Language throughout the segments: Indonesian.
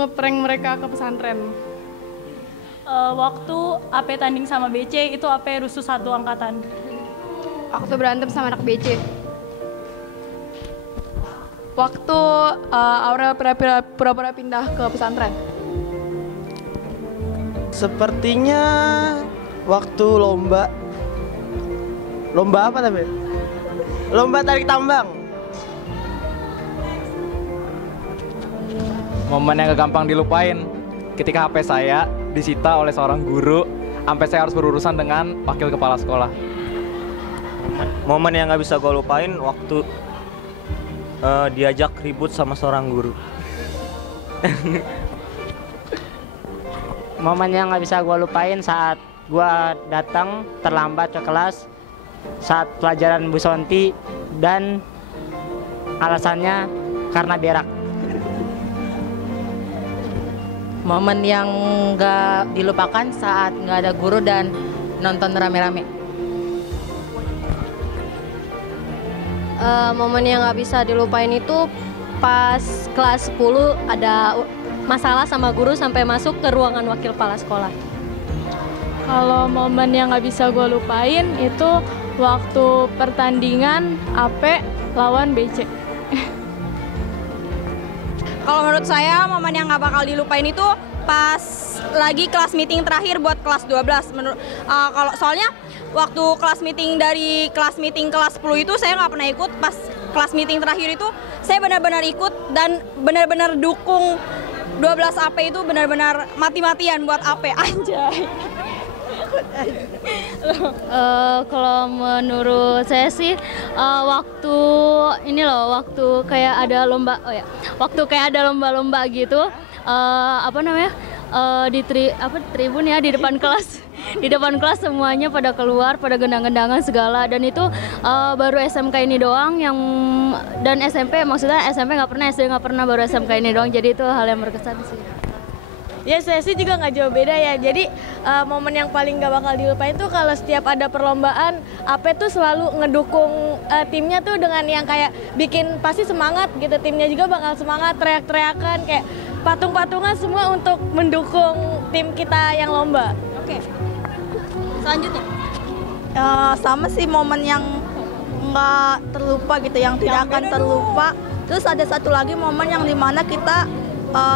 ngeprank mereka ke pesantren. Waktu AP tanding sama BC itu AP rusuh satu angkatan. Waktu berantem sama anak BC. Waktu Aurel pura-pura pindah ke pesantren. Sepertinya waktu lomba apa tapi? Lomba tarik tambang. Momen yang gak gampang dilupain ketika HP saya disita oleh seorang guru sampai saya harus berurusan dengan wakil kepala sekolah. Momen yang gak bisa gue lupain waktu diajak ribut sama seorang guru. Momen yang nggak bisa gue lupain saat gue datang terlambat ke kelas saat pelajaran Bu Sonti dan alasannya karena berak. Momen yang nggak dilupakan saat nggak ada guru dan nonton rame-rame. Momen yang nggak bisa dilupain itu pas kelas 10 ada masalah sama guru sampai masuk ke ruangan wakil kepala sekolah. Kalau momen yang nggak bisa gue lupain itu waktu pertandingan AP lawan BC. Kalau menurut saya momen yang nggak bakal dilupain itu pas lagi kelas meeting terakhir buat kelas 12. Kalau soalnya waktu kelas meeting dari kelas meeting kelas 10 itu saya nggak pernah ikut. Pas kelas meeting terakhir itu saya benar-benar ikut dan benar-benar dukung 12 AP itu, benar-benar mati-matian buat AP. Anjay. Kalau menurut saya sih waktu kayak ada lomba, waktu kayak ada lomba-lomba gitu, di tribun ya, di depan kelas. Di depan kelas semuanya pada keluar, pada gendang-gendangan segala, dan itu baru SMK ini doang dan SMP, maksudnya SMP nggak pernah, SD nggak pernah, baru SMK ini doang, jadi itu hal yang berkesan sih. Ya saya sih juga nggak jauh beda ya, jadi momen yang paling nggak bakal dilupain tuh kalau setiap ada perlombaan, AP tuh selalu ngedukung timnya tuh dengan yang kayak bikin pasti semangat gitu, timnya juga bakal semangat, teriak-teriakan, kayak patung-patungan semua untuk mendukung tim kita yang lomba. Oke. Selanjutnya. Sama sih momen yang nggak terlupa gitu, yang tidak akan terlupa. Terus ada satu lagi momen yang dimana kita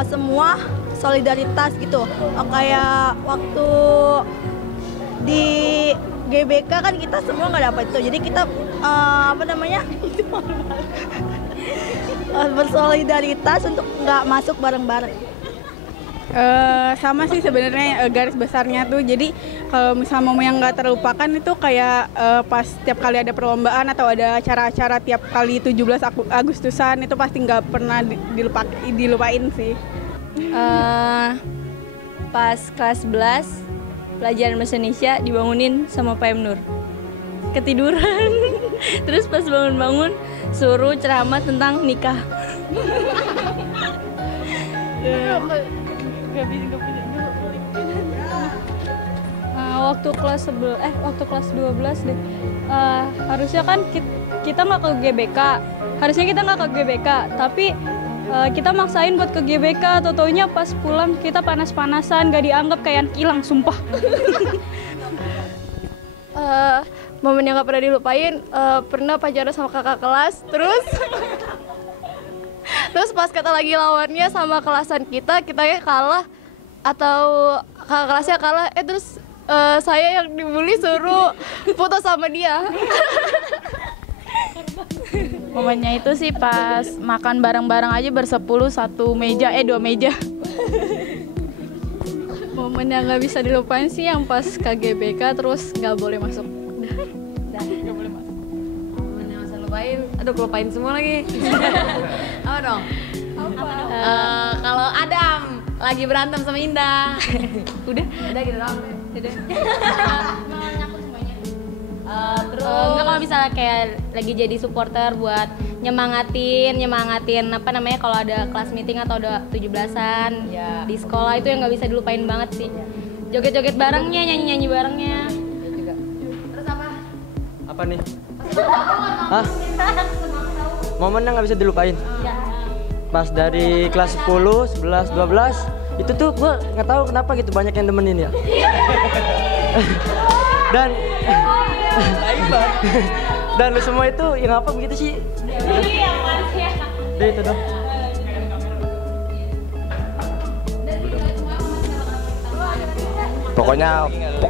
semua solidaritas gitu, kayak waktu di GBK kan kita semua nggak dapat itu, jadi kita bersolidaritas untuk nggak masuk bareng-bareng. Sama sih sebenarnya garis besarnya tuh, jadi kalau misalnya momen yang nggak terlupakan itu kayak pas tiap kali ada perlombaan atau ada acara-acara tiap kali 17 Agustusan itu pasti nggak pernah dilupain sih. Pas kelas 11 pelajaran bahasa Indonesia dibangunin sama Pak Nur, ketiduran. Terus pas bangun-bangun suruh ceramah tentang nikah. Waktu kelas 12 deh, harusnya kan kita nggak ke GBK, tapi kita maksain buat ke GBK, tau-taunya pas pulang kita panas-panasan, gak dianggap kayak kilang, sumpah. Momen yang gak pernah dilupain, pernah pacaran sama kakak kelas, terus pas kata lagi lawannya sama kelasan kita kalah, atau kakak kelasnya kalah, terus saya yang dibully suruh foto sama dia. Momennya itu sih pas makan bareng-bareng aja bersepuluh, dua meja. Momen yang nggak bisa dilupain sih yang pas KGBK terus nggak boleh masuk. Nggak boleh masuk. Momen yang bisa lupain, kelupain semua lagi. Apa dong? Kalau Adam lagi berantem sama Indah. Udah gitu doang. Udah. Terus enggak, kalau misalnya kayak lagi jadi supporter buat nyemangatin kalau ada kelas meeting atau ada 17-an di sekolah, itu yang nggak bisa dilupain banget sih. Joget-joget barengnya, nyanyi-nyanyi barengnya. Terus Apa nih? Hah? Momen yang nggak bisa dilupain? Pas dari kelas 10, 11, 12 itu tuh gue nggak tahu kenapa gitu banyak yang demenin ya. Dan lu semua itu yang apa begitu sih? Udah itu dong.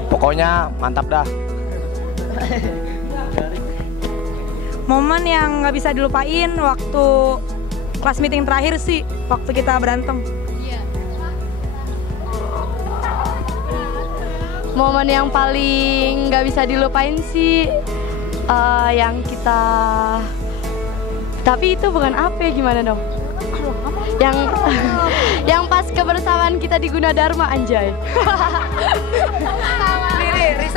Pokoknya mantap dah. Momen yang nggak bisa dilupain waktu kelas meeting terakhir sih, waktu kita berantem. Momen yang paling nggak bisa dilupain sih yang kita, tapi itu bukan AP, gimana dong? Yang pas kebersamaan kita di Gunadarma, anjay.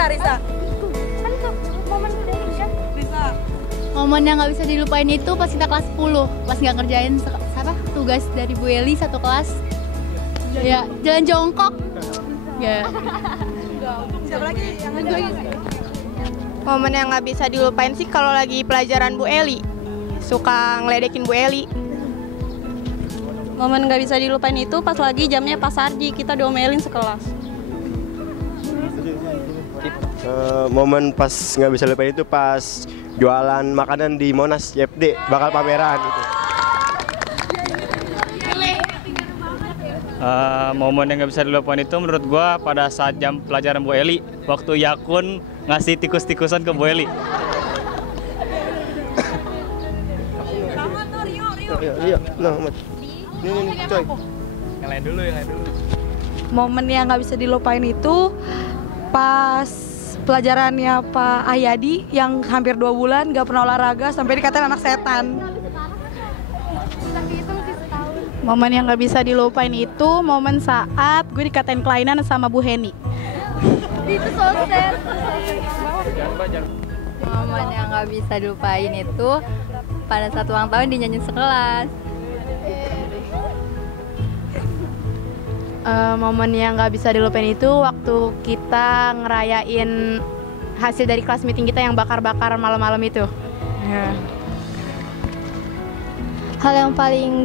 Risa. Momen yang nggak bisa dilupain itu pas kita kelas 10, pas nggak kerjain tugas dari Bu Eli satu kelas. Ya, jalan jongkok. Ya. Siapa lagi yang Momen yang nggak bisa dilupain sih kalau lagi pelajaran Bu Eli, suka ngeledekin Bu Eli. Momen nggak bisa dilupain itu pas lagi jamnya Pak Sarji, kita diomelin sekelas. Momen pas nggak bisa lupain itu pas jualan makanan di Monas YFD, bakal pameran gitu. Momen yang nggak bisa dilupain itu menurut gua pada saat jam pelajaran Bu Eli, waktu Yakun ngasih tikus-tikusan ke Bu Eli. Iya, coy. Yang lain dulu. Momen yang nggak bisa dilupain itu pas pelajarannya Pak Ahyadi yang hampir 2 bulan nggak pernah olahraga sampai dikatain anak setan. Momen yang nggak bisa dilupain itu momen saat gue dikatain kelainan sama Bu Heni. Itu so sad. Momen yang nggak bisa dilupain itu pada saat ulang tahun dinyanyiin sekelas. Momen yang nggak bisa dilupain itu waktu kita ngerayain hasil dari kelas meeting kita yang bakar-bakar malam-malam itu. Hal yang paling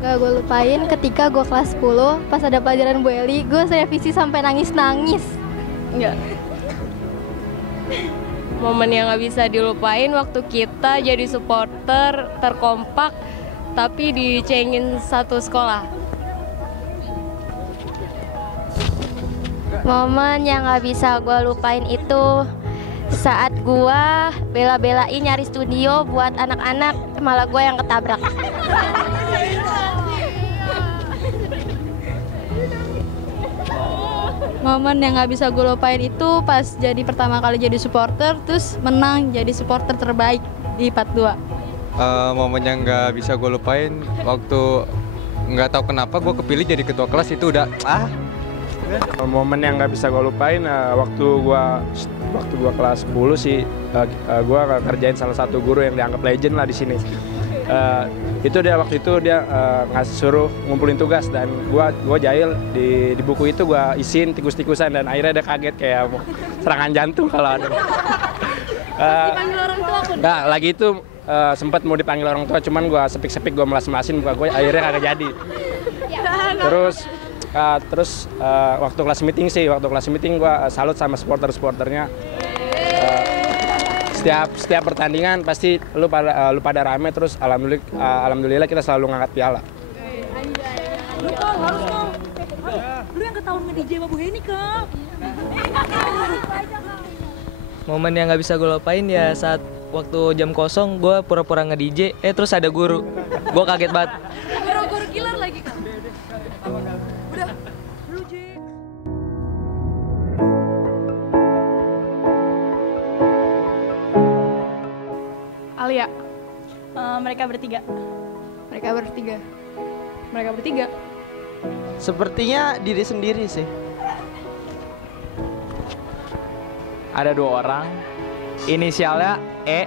gak gue lupain ketika gue kelas 10 pas ada pelajaran Bu Eli, gue revisi sampai nangis-nangis. Enggak. Momen yang gak bisa dilupain waktu kita jadi supporter terkompak tapi dicengin satu sekolah. Momen yang gak bisa gue lupain itu saat gue bela-belain nyari studio buat anak-anak, malah gue yang ketabrak. Momen yang nggak bisa gue lupain itu pas jadi pertama kali jadi supporter, terus menang jadi supporter terbaik di PAT 2. Momen yang nggak bisa gue lupain waktu nggak tahu kenapa gue kepilih jadi ketua kelas, itu udah Momen yang nggak bisa gue lupain waktu gue kelas 10 sih, gue kerjain salah satu guru yang dianggap legend lah di sini. Itu dia waktu itu dia ngasih suruh ngumpulin tugas dan gue jahil di buku itu, gue isiin tikus-tikusan dan akhirnya dia kaget kayak serangan jantung kalau ada. Dipanggil orang tua pun? Nggak, lagi itu sempat mau dipanggil orang tua, cuman gue sepik-sepik, gue melas-melasin muka gue, akhirnya kagak jadi. Terus waktu kelas meeting gue salut sama supporternya. Setiap pertandingan pasti lu pada rame, terus alhamdulillah kita selalu ngangkat piala. Lu kok harus dong. Lu yang ketahuan nge-DJ sama Bu Heni kok. Momen yang nggak bisa gue lupain ya saat waktu jam kosong gue pura-pura nge-DJ, terus ada guru. Gue kaget banget. Guru killer lagi kan. Udah, lu J. Alia. Mereka bertiga. Sepertinya diri sendiri sih. Ada 2 orang, inisialnya E,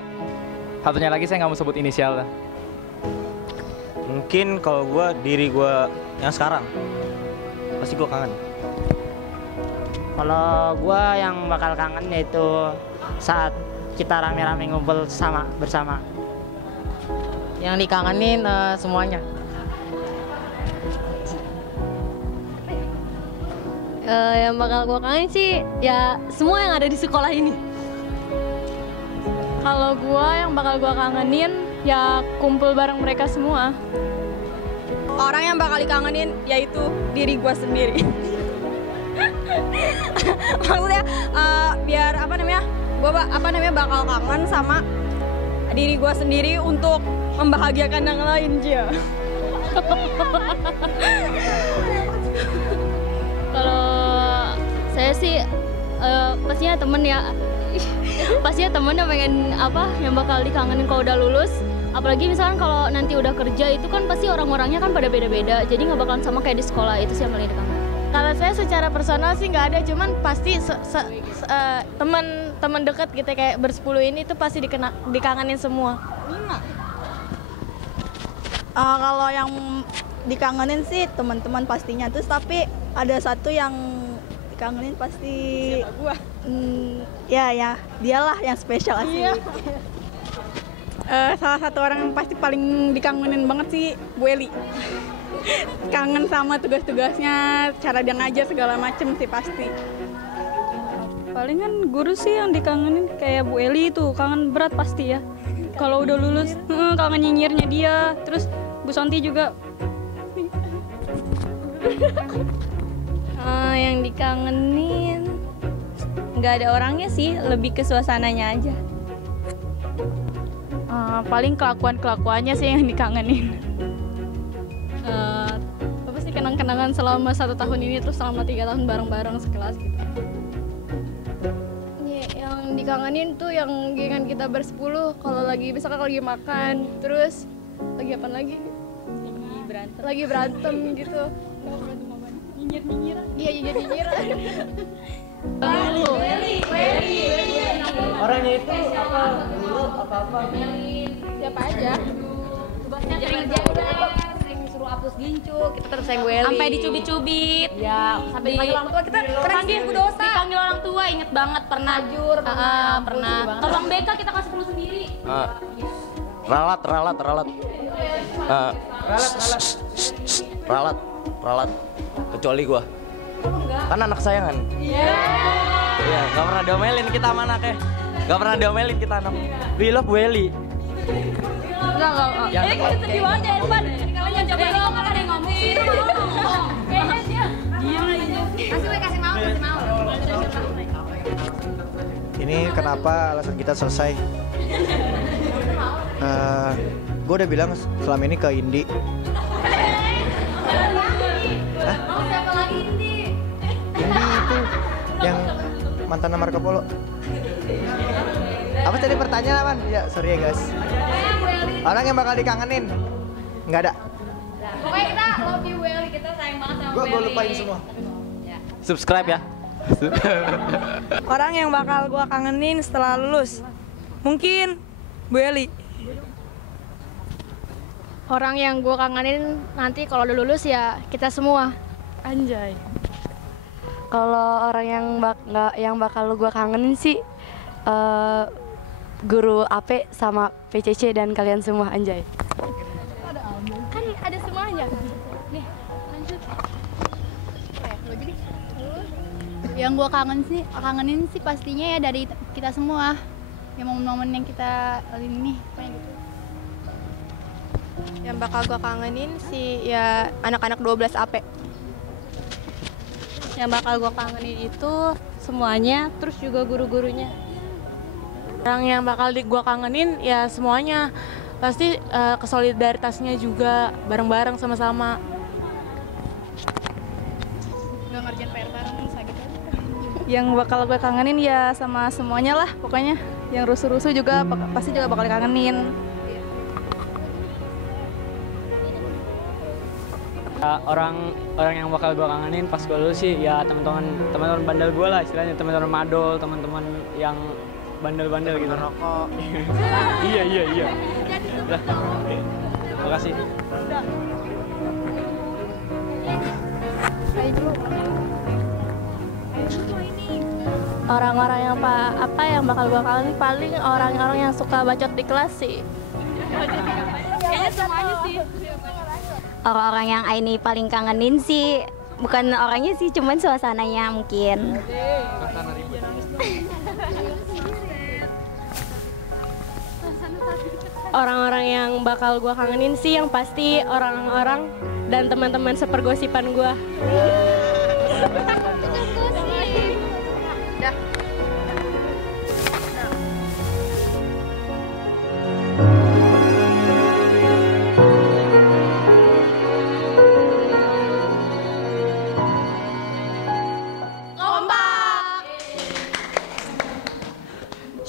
satunya lagi saya nggak mau sebut inisialnya. Mungkin kalau diri gue yang sekarang, pasti gue kangen. Kalau gue yang bakal kangen yaitu saat kita rame-rame ngumpul bersama. Yang dikangenin semuanya. Yang bakal gue kangen sih ya semua yang ada di sekolah ini. Kalau gue yang bakal gue kangenin ya kumpul bareng mereka semua. Orang yang bakal dikangenin yaitu diri gue sendiri. Maksudnya biar gue bakal kangen sama diri gue sendiri untuk membahagiakan yang lain aja. Kalau saya sih pastinya temen ya. Pastinya temen yang pengen yang bakal dikangenin kalau udah lulus. Apalagi misalkan kalau nanti udah kerja itu kan pasti orang-orangnya kan pada beda-beda. Jadi nggak bakalan sama kayak di sekolah, itu sih yang paling dikangenin. Kalau saya secara personal sih nggak ada, cuman pasti teman dekat gitu kayak bersepuluh ini tuh pasti dikangenin semua. Kalau yang dikangenin sih teman-teman pastinya, terus tapi ada satu yang dikangenin pasti. Siapa gua? Ya dialah yang spesial asli. Salah satu orang yang pasti paling dikangenin banget sih Bu Eli. Kangen sama tugas-tugasnya, cara dia ngajar segala macem sih pasti. Palingan guru sih yang dikangenin kayak Bu Eli itu kangen berat pasti ya. Kalau udah lulus kangen nyinyirnya dia, terus Bu Sonti juga. Yang dikangenin nggak ada orangnya sih, lebih ke suasananya aja. Paling kelakuannya sih yang dikangenin. Apa sih kenang-kenangan selama 1 tahun ini, terus selama 3 tahun bareng-bareng sekelas gitu. Yang dikangenin tuh yang gengan kita bersepuluh, kalau lagi misalkan lagi makan, terus lagi apa lagi? Lagi berantem gitu. Nyinyir-nyinyiran. Iya, nyinyir-nyinyiran. Orangnya itu apa? Guru apa-apa? Siapa aja? Tugasnya sering suruh hapus gincu, kita terus sayang Weli. Sampai dicubit-cubit. Ya, sampai dipanggil orang tua, kita panggil Bu Dosa. Dipanggil orang tua, inget banget pernah. Pernah. Ke ruang BK kita kasih perlu sendiri. Ralat. Kecuali gua. Kan anak sayangan. Iya, nggak pernah diomelin kita sama anaknya. Nggak pernah diomelin kita anak. We love Welly. Enggak. Ini kayak sedih banget ya, Irfan. Kalau coba dong, kalau ada yang ngomong sih. Kayaknya dia. Kasih mau. Ini kenapa alasan kita selesai? Gue udah bilang selama ini ke Indi. Siapa lagi Indi? Indi itu yang mantan Marco Polo. Apa tadi pertanyaan, Man? Ya, sorry ya guys. Orang yang bakal dikangenin? Nggak ada. Pokoknya kita love you Welly, kita sayang banget sama Welly. Gue lupain semua. Subscribe ya. Orang yang bakal gue kangenin setelah lulus, mungkin Bu Eli. Orang yang gue kangenin nanti kalau udah lulus ya kita semua. Anjay. Kalau orang yang bakal gue kangenin sih guru AP sama PCC dan kalian semua, anjay. Kan ada semuanya. Nih, lanjut. Yang gue kangenin sih pastinya ya dari kita semua. Ya momen-momen yang kita lalui ini kayak gitu. Yang bakal gue kangenin sih ya anak-anak 12 AP. Yang bakal gue kangenin itu semuanya, terus juga guru-gurunya. Orang yang bakal gue kangenin ya semuanya. Pasti kesolidaritasnya juga bareng-bareng sama-sama. Nggak ngerjain PR bareng sakit aja. Yang bakal gue kangenin ya sama semuanya lah pokoknya. Yang rusuh-rusuh juga pasti juga bakal dikangenin. Orang yang bakal gue kangenin pas gue lulus sih ya teman-teman bandel gue lah, istilahnya teman-teman madol, teman-teman yang bandel-bandel gitu. Rokok. Iya. Udah. Terima kasih. Orang-orang yang bakal gue kangenin paling orang-orang yang suka bacot di kelas sih. Kayaknya semuanya sih. Orang-orang yang Aini paling kangenin sih Bukan orangnya sih, cuman suasananya mungkin. Orang-orang yang bakal gue kangenin sih yang pasti orang-orang dan teman-teman sepergosipan gue.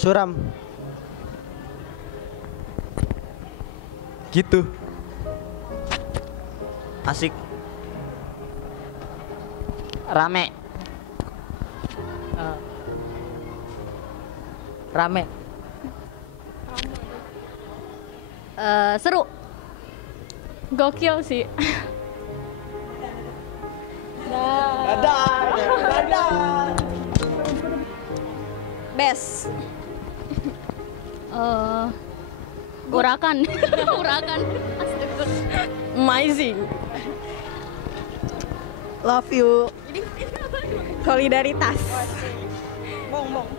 Suram. Gitu. Asik. Rame. Rame. Seru. Gokil sih. Best. Urakan. Urakan. Amazing. Love you. Solidaritas. Bong.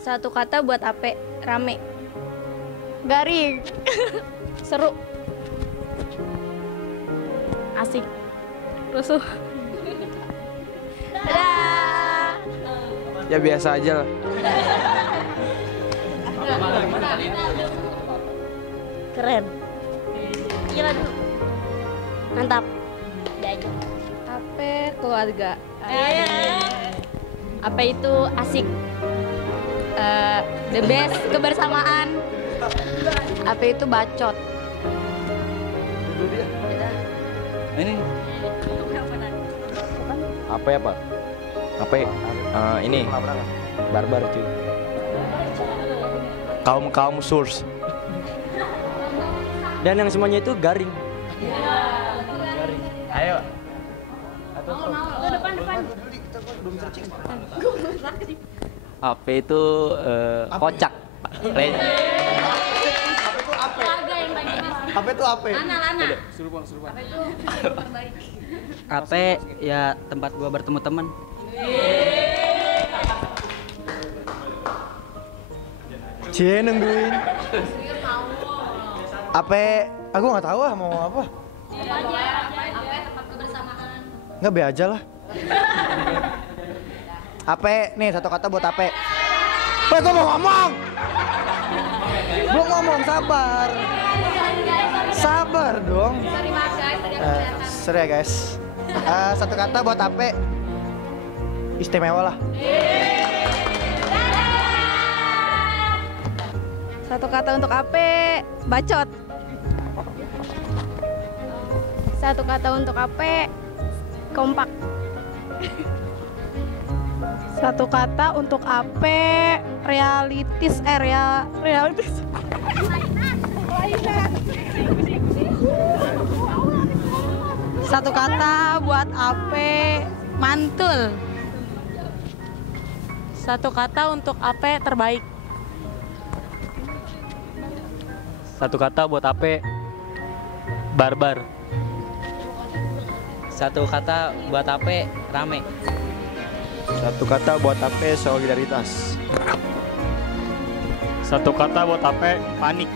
Satu kata buat Ape, rame. Garing. Seru. Asik. Rusuh. Ya biasa aja lah. Keren. Gila dulu. Mantap. Udah aja. Ape keluarga. Apa itu asik. The best kebersamaan. Apa itu bacot. Ini. Apa ya, Pak? Apa? Ini. Barbar cuy. Kaum source. Dan yang semuanya itu garing. Garing. Ayo. Depan. Apa itu kocak. Apa itu apa? Lana. Suruh Bang. Apa ya tempat gua bertemu teman. Cie nungguin. Apa? Aku nggak tahu mau apa. Nggak be aja lah. Ape, nih satu kata buat Ape. Gue mau ngomong. Belum ngomong, sabar. Sabar dong. Sorry ya guys. Satu kata buat Ape. Istimewa lah. Satu kata untuk Ape, bacot. Satu kata untuk Ape, kompak. Satu kata untuk Ape, realitis. Satu kata buat Ape, mantul. Satu kata untuk Ape, terbaik. Satu kata buat Ape, barbar. Satu kata buat Ape, rame. Satu kata buat Ape, solidaritas. Satu kata buat Ape, panik.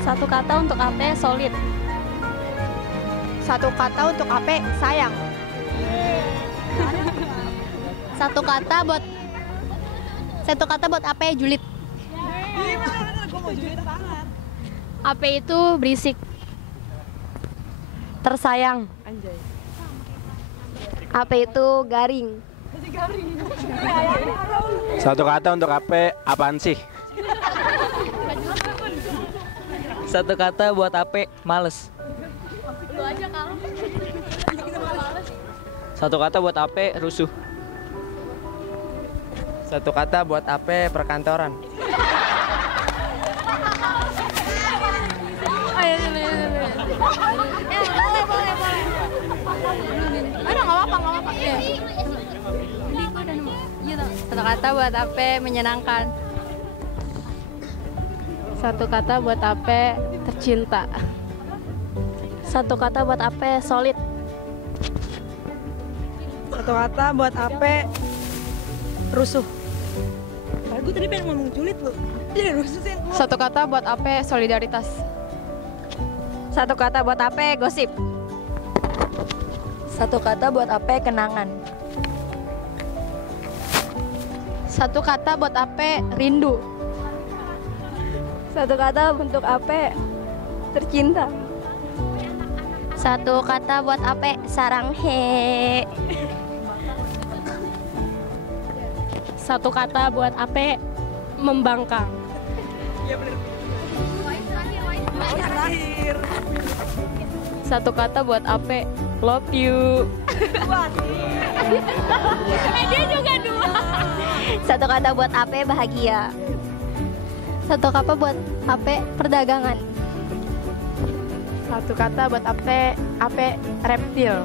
Satu kata untuk Ape, solid. Satu kata untuk Ape, sayang. Satu kata buat Ape, julid. Ape itu berisik. Tersayang. Ape itu garing. Satu kata untuk Ape, apaan sih? Satu kata buat Ape, males. Lu aja kalau. Satu kata buat Ape, rusuh. Satu kata buat Ape, perkantoran. Nggak apa-apa. Satu kata buat Ape, menyenangkan. Satu kata buat Ape, tercinta. Satu kata buat Ape, solid. Satu kata buat Ape, rusuh. Gue tadi pengen ngomong julid lu. Jadi rusuh sih. Satu kata buat Ape, solidaritas. Satu kata buat Ape, gosip. Satu kata buat Ape, kenangan. Satu kata buat Ape, rindu. Satu kata untuk Ape, tercinta. Satu kata buat Ape, sarang he. Satu kata buat Ape, membangkang. Iya bener. Terakhir. Satu kata buat Ape, love you. Dia juga dua. Satu kata buat Ape, bahagia. Satu kata buat Ape, perdagangan. Satu kata buat Ape, reptil.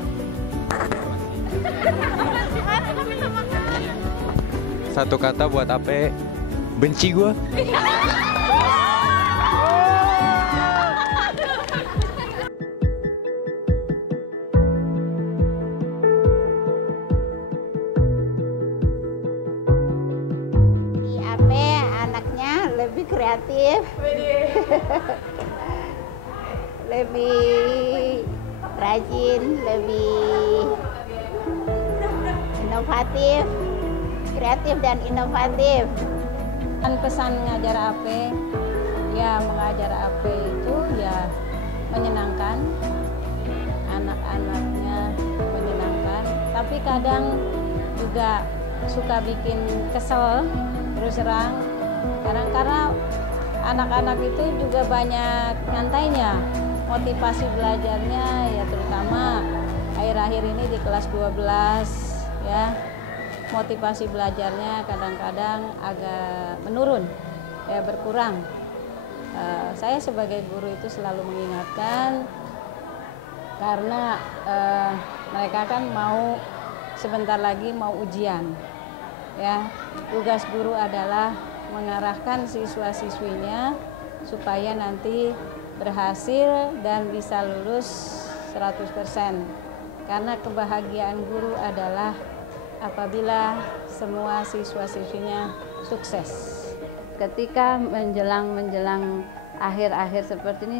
Satu kata buat Ape, benci gua. Ape anaknya lebih kreatif, lebih rajin, lebih inovatif, kreatif dan inovatif. Dan pesan mengajar Ape, ya mengajar Ape itu ya menyenangkan, anak-anaknya menyenangkan, tapi kadang juga suka bikin kesel, terus terang. Kadang karena anak-anak itu juga banyak nyantainya, motivasi belajarnya ya terutama akhir-akhir ini di kelas 12 ya. Motivasi belajarnya kadang-kadang agak menurun, ya berkurang. Saya sebagai guru itu selalu mengingatkan karena mereka kan mau sebentar lagi mau ujian, ya. Tugas guru adalah mengarahkan siswa-siswinya supaya nanti berhasil dan bisa lulus 100%. Karena kebahagiaan guru adalah apabila semua siswa-siswinya sukses. Ketika menjelang akhir-akhir seperti ini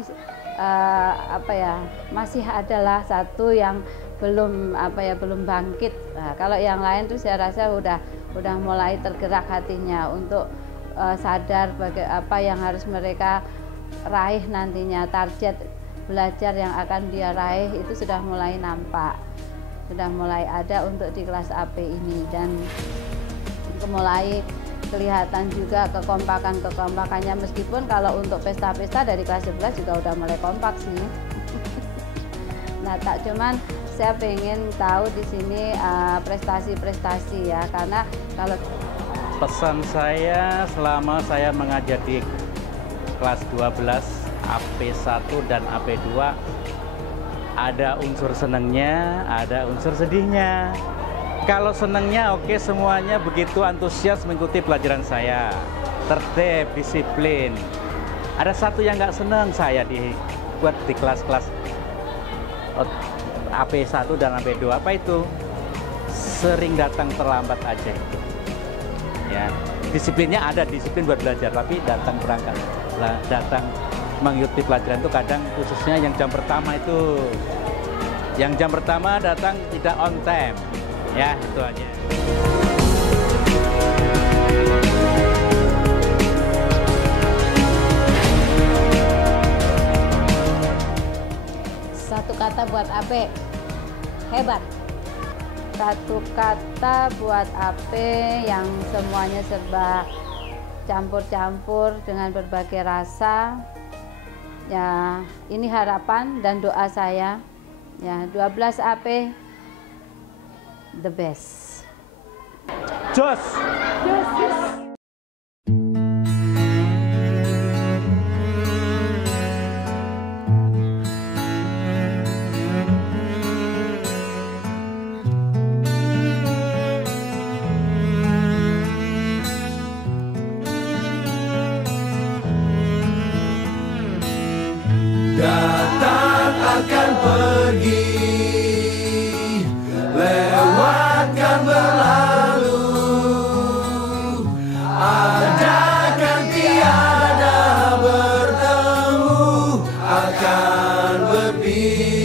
masih adalah satu yang belum bangkit. Nah, kalau yang lain tuh saya rasa udah mulai tergerak hatinya untuk sadar apa yang harus mereka raih nantinya, target belajar yang akan dia raih itu sudah mulai nampak. Sudah mulai ada untuk di kelas AP ini dan mulai kelihatan juga kekompakannya meskipun kalau untuk pesta-pesta dari kelas 11 juga udah mulai kompak sih. Nah, tak cuman saya pengen tahu di sini prestasi-prestasi ya, karena kalau pesan saya selama saya mengajar di kelas 12 AP1 dan AP2 ada unsur senangnya, ada unsur sedihnya. Kalau senangnya oke, semuanya begitu antusias mengikuti pelajaran saya, tertib, disiplin. Ada satu yang nggak senang saya buat di kelas-kelas AP1 dan AP2, apa itu? Sering datang terlambat aja itu. Ya, disiplinnya ada, disiplin buat belajar, tapi datang berangkat, datang mengikuti pelajaran itu kadang khususnya yang jam pertama itu, yang jam pertama datang tidak on time, ya itu aja. Satu kata buat Ape, hebat. Satu kata buat Ape yang semuanya serba campur-campur dengan berbagai rasa. Ya, ini harapan dan doa saya. Ya, 12 AP the best. Jos. akan pergi, lewatkan berlalu, adakan tiada bertemu, akan berpisah.